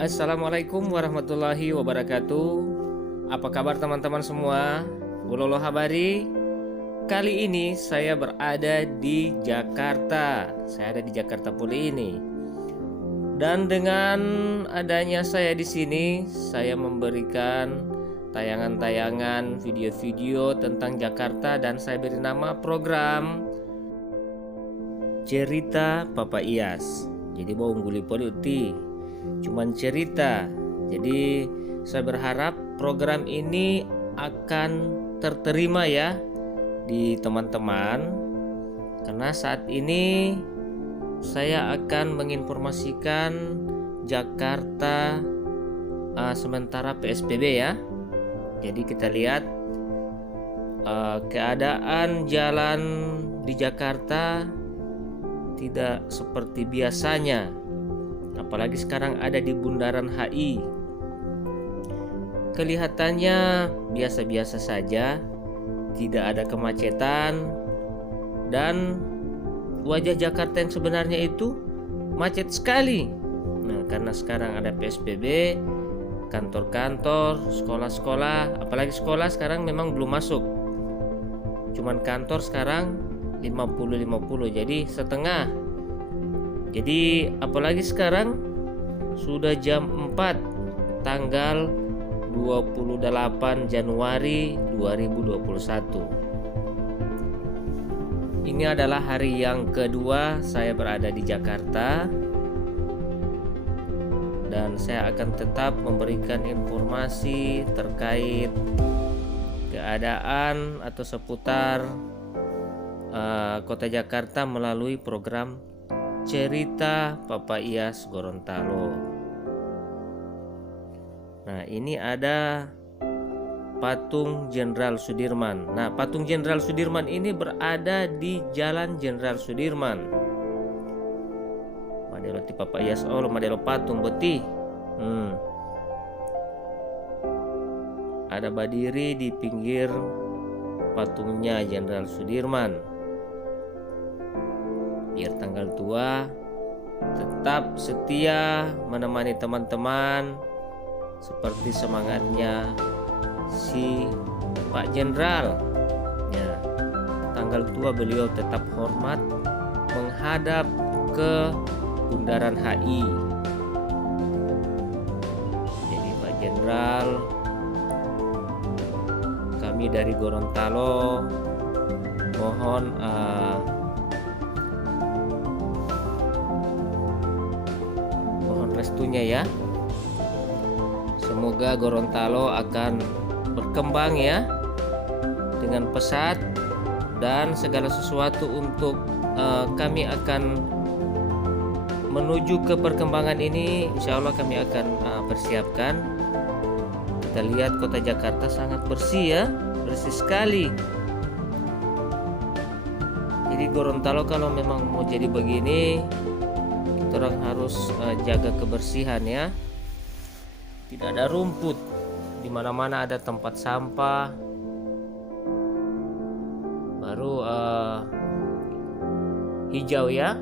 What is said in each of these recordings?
Assalamualaikum warahmatullahi wabarakatuh. Apa kabar teman-teman semua? Ulolo Habari. Kali ini saya berada di Jakarta. Saya ada di Jakarta pula ini. Dan dengan adanya saya di sini, saya memberikan tayangan-tayangan video-video tentang Jakarta dan saya beri nama program Cerita Papa Iyas. Jadi bawang guli poliuti cuman cerita. Jadi saya berharap program ini akan terterima ya di teman-teman, karena saat ini saya akan menginformasikan Jakarta sementara PSBB ya. Jadi kita lihat keadaan jalan di Jakarta tidak seperti biasanya. Apalagi sekarang ada di Bundaran HI. Kelihatannya biasa-biasa saja, tidak ada kemacetan, dan wajah Jakarta yang sebenarnya itu macet sekali. Nah, karena sekarang ada PSBB, kantor-kantor, sekolah-sekolah, apalagi sekolah sekarang memang belum masuk. Cuman kantor sekarang 50-50, jadi setengah. Jadi apalagi sekarang sudah jam 4 tanggal 28 Januari 2021. Ini adalah hari yang kedua saya berada di Jakarta, dan saya akan tetap memberikan informasi terkait keadaan atau seputar kota Jakarta melalui program Cerita Papa Iyas Gorontalo. Nah, ini ada patung Jenderal Sudirman. Nah, patung Jenderal Sudirman ini berada di Jalan Jenderal Sudirman. Madelo ti Papa Iyas madelo patung beti. Ada berdiri di pinggir patungnya Jenderal Sudirman. Biar tanggal tua tetap setia menemani teman-teman seperti semangatnya si Pak Jenderal ya. Tanggal tua beliau tetap hormat menghadap ke Bundaran HI. Jadi Pak Jenderal, kami dari Gorontalo mohon restunya ya. Semoga Gorontalo akan berkembang ya dengan pesat, dan segala sesuatu untuk kami akan menuju ke perkembangan ini. Insya Allah kami akan persiapkan. Kita lihat kota Jakarta sangat bersih ya, bersih sekali. Jadi Gorontalo kalau memang mau jadi begini, orang harus jaga kebersihan ya. Tidak ada rumput, di mana-mana ada tempat sampah. Baru hijau ya,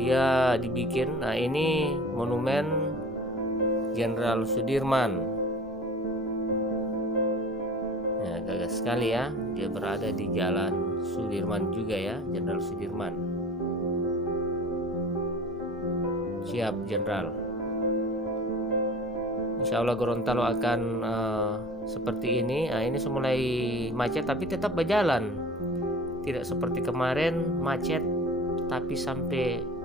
dia dibikin. Nah, ini monumen Jenderal Sudirman. Ya, gagah sekali ya. Dia berada di Jalan Sudirman juga ya, Jenderal Sudirman. Siap Jenderal. Insya Allah Gorontalo akan seperti ini. Nah, ini semulai macet tapi tetap berjalan. Tidak seperti kemarin macet tapi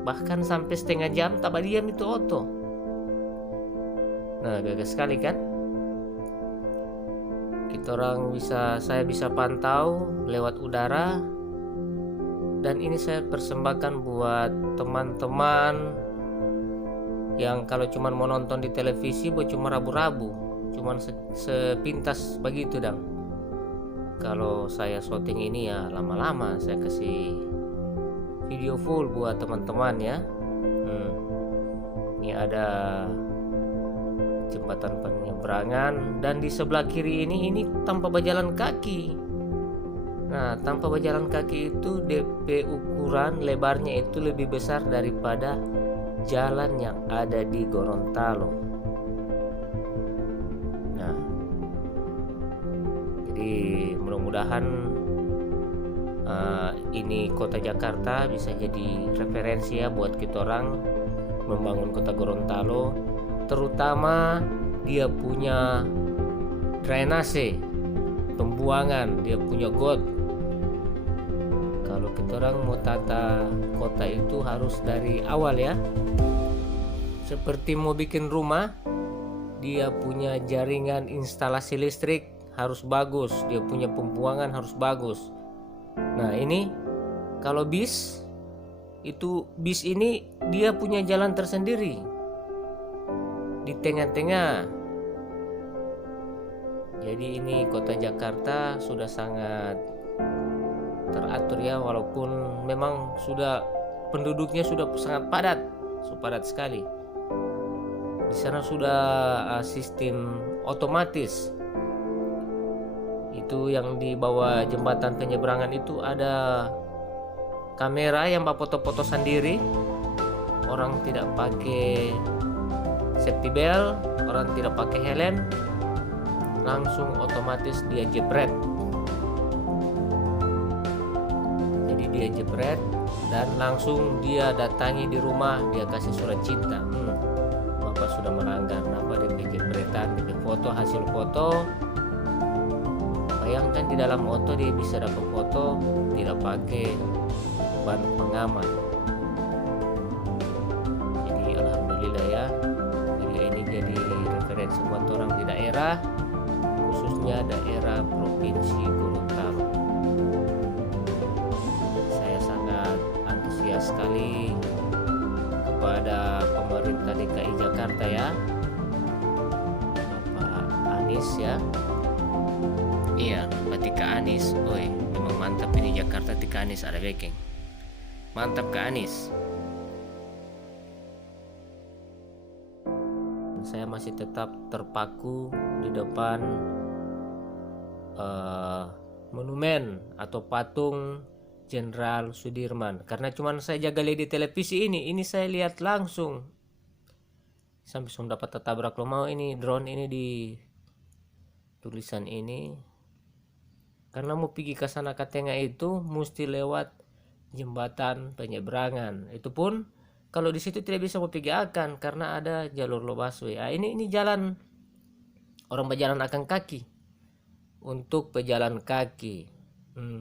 bahkan sampai setengah jam tak diam itu oto. Nah, gagah sekali kan? Saya bisa pantau lewat udara, dan ini saya persembahkan buat teman-teman yang kalau cuman mau nonton di televisi cuma rabu-rabu, cuman sepintas begitu dong. Kalau saya syuting ini ya lama-lama saya kasih video full buat teman-teman ya. Ini ada jembatan penyeberangan, dan di sebelah kiri ini tanpa berjalan kaki. Nah, tanpa berjalan kaki itu DP ukuran lebarnya itu lebih besar daripada jalan yang ada di Gorontalo. Jadi mudah-mudahan ini kota Jakarta bisa jadi referensi ya buat kita orang membangun kota Gorontalo, terutama dia punya drainase, pembuangan, dia punya got. Kalau kita orang mau tata kota itu harus dari awal ya. Seperti mau bikin rumah, dia punya jaringan instalasi listrik harus bagus, dia punya pembuangan harus bagus. Nah ini kalau bis ini dia punya jalan tersendiri di tengah-tengah. Jadi ini kota Jakarta sudah sangat teratur ya, walaupun memang sudah penduduknya sudah sangat padat sekali. Di sana sudah sistem otomatis. Itu yang di bawah jembatan penyeberangan itu ada kamera yang foto-foto sendiri. Orang tidak pakai safety belt, orang tidak pakai helm, langsung otomatis dia jepret. Jadi dia jepret dan langsung dia datangi di rumah, dia kasih surat cinta. Bapak sudah melanggar, kenapa dia jepretan, dia foto, hasil foto. Bayangkan di dalam foto dia bisa dapat foto tidak pakai ban pengaman. Jadi alhamdulillah ya, video ini jadi referensi buat orang di daerah, khususnya daerah Provinsi Gorontalo. Saya sangat antusias sekali kepada pemerintah DKI Jakarta ya, Bapak Anies ya. Iya, Tika Anies. Oi, memang mantap ini Jakarta. Tika Anies ada backing. Mantap ke Anies. Saya masih tetap terpaku di depan monumen atau patung Jenderal Sudirman, karena cuman saya jaga lihat di televisi ini saya lihat langsung sampai sudah dapat tertabrak. Lo mau ini drone ini di tulisan ini, karena mau pergi ke sana ke tengah itu mesti lewat jembatan penyeberangan. Itu pun kalau di situ tidak bisa mau pergi akan karena ada jalur low busway. Ini jalan orang berjalan akan kaki. Untuk pejalan kaki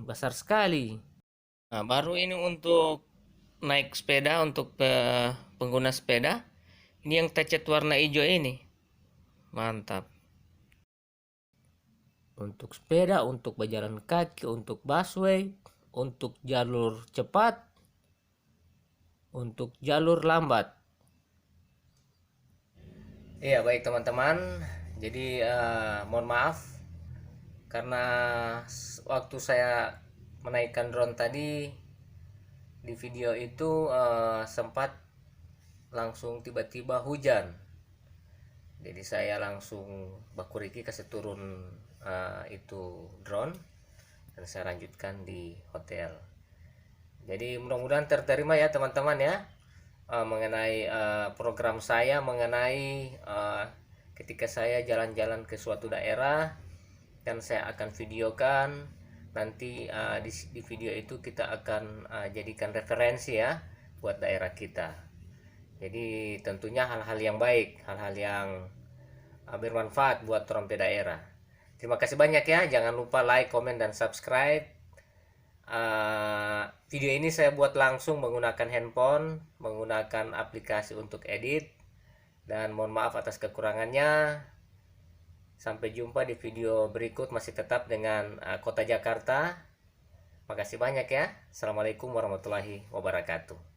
besar sekali. Nah, baru ini untuk naik sepeda, untuk pengguna sepeda. Ini yang tercat warna hijau ini. Mantap. Untuk sepeda, untuk berjalan kaki, untuk busway, untuk jalur cepat, untuk jalur lambat. Iya baik teman-teman, jadi mohon maaf karena waktu saya menaikkan drone tadi di video itu sempat langsung tiba-tiba hujan. Jadi saya langsung bakuriki kasih turun itu drone dan saya lanjutkan di hotel. Jadi mudah-mudahan terterima ya teman-teman ya, mengenai program saya, mengenai ketika saya jalan-jalan ke suatu daerah dan saya akan videokan nanti. Di video itu kita akan jadikan referensi ya buat daerah kita. Jadi tentunya hal-hal yang baik, hal-hal yang bermanfaat buat orang daerah. Terima kasih banyak ya, jangan lupa like, komen, dan subscribe. Video ini saya buat langsung menggunakan handphone, menggunakan aplikasi untuk edit, dan mohon maaf atas kekurangannya. Sampai jumpa di video berikut, masih tetap dengan Kota Jakarta. Makasih banyak ya. Assalamualaikum warahmatullahi wabarakatuh.